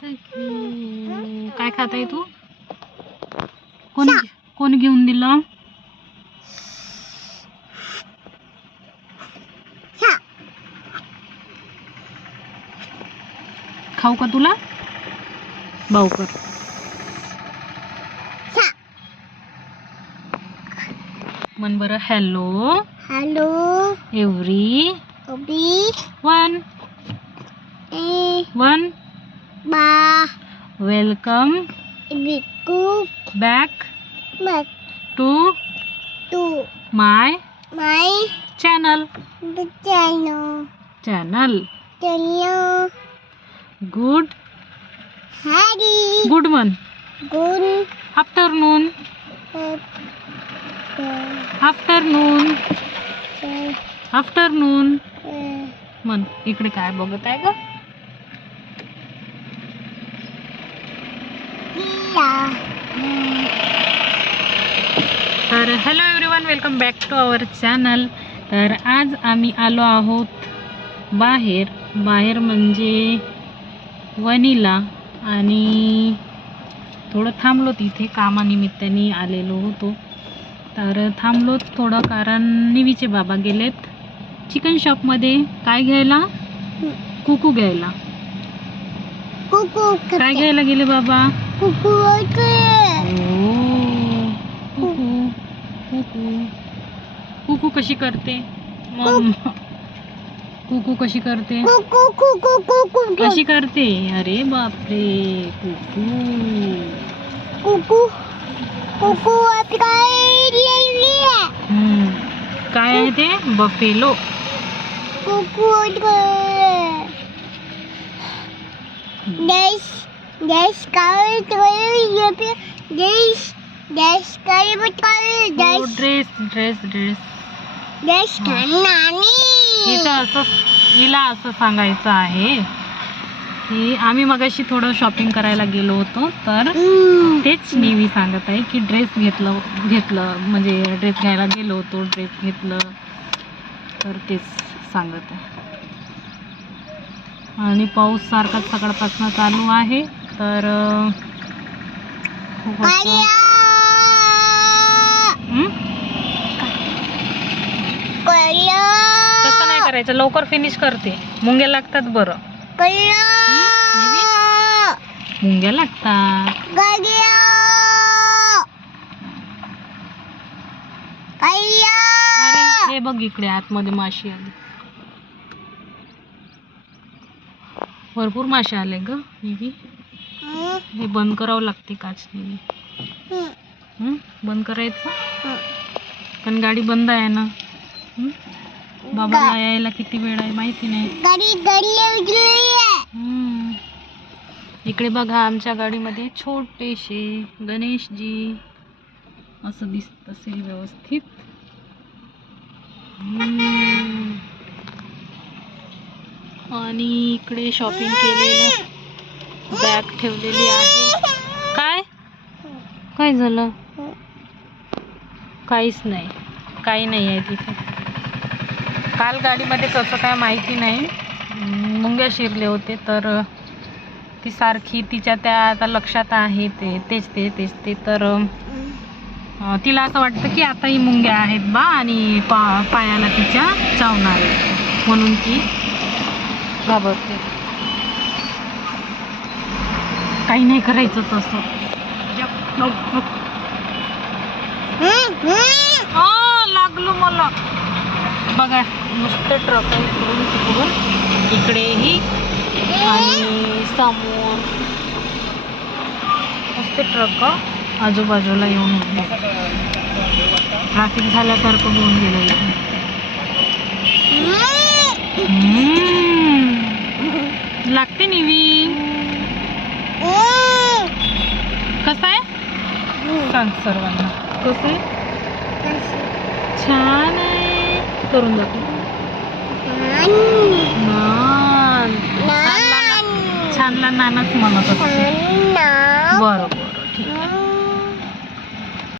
काय खात आहे तू? कोण कोण घेऊन दिलं? खाऊ का तुला? भाऊ कर. मन बरं हॅलो. हॅलो. एव्हरी. कबी वन. ए वन बा वेलकम बिकू बॅक मग टू तू माय माय चॅनल चॅनो चॅनल चॅनो गुड हॅरी गुड मन गुड आफ्टरनून आफ्टरनून आफ्टरनून मन इकडे काय बघत आहे ग? तर hello everyone welcome back to our channel तर आज आम्ही आलो आहोत बाहेर. बाहेर म्हणजे वणीला आणि थोडं थांबलो तिथे कामानिमित्ताने आलेलो होतो. तर थांबलो थोडं कारण निवीचे बाबा गेलेत. चिकन शॉपमध्ये काय घ्यायला? कुकू घ्यायला. कुकू काय घ्यायला गेले बाबा? कुकू कुकू कुकू. कुकू कशी करते? मम कुकू. कशी करते? कशी करते? अरे बापरे कुकू. कुकू कुकू. काय आहे? ते? Buffalo. Kuku dress dress dress हिचं असं हिला असं सांगायचं आहे की आम्ही मगाशी थोडं शॉपिंग करायला गेलो होतो तर तेच नेहमी सांगत आहे की ड्रेस घेतलं घेतलं म्हणजे ड्रेस घ्यायला गेलो होतो ड्रेस घेतलं तर तेच सांगत आहे. आणि पाऊस सारखाच सकाळपासून चालू आहे. तर खूप? तसं नाही करायचं. लवकर फिनिश करते. मुंग्या लागतात बरं. मुंग्या लागतात. अरे हे बघ इकडे आतमध्ये माशी आली. भरपूर मासे आले ग निवी हे बंद करावं लागते काच निवी हं? बंद करायचं पण गाडी बंद आहे ना? बाबाला यायला किती वेळ आहे माहिती नाही हं. इकडे बघा आमच्या गाडीमध्ये छोटेसे गणेशजी असं दिसत असेल व्यवस्थित. आणि इकडे शॉपिंग केलेलं. बॅग ठेवलेली आहे. काय? काय झालं? काहीच नाही. काही नाही आहे तिथे. काल गाडीमध्ये कसं काय माहिती नाही. मुंग्या शिरले होते तर ती सारखी तिच्या त्या आता लक्षात आहे ते. तेच ते तेच ते. तर तिला असं वाटतं की आताही मुंग्या आहेत बा आणि पा पायाला तिच्या चावणार आहेत. म्हणून ती घाबरते. काही नाही करायचं तसं. लागलो मला. बघा नुसतं ट्रक इकडून तिकडून इकडेही आणि समोर. नुसते ट्रक आजूबाजूला येऊन ट्रॅफिक झाल्यासारखं होऊन गेलं कसं आहे? सांग सर्वांना. कसं आहे? छान आहे. करून नान. छानला नानच म्हणत असते बरोबर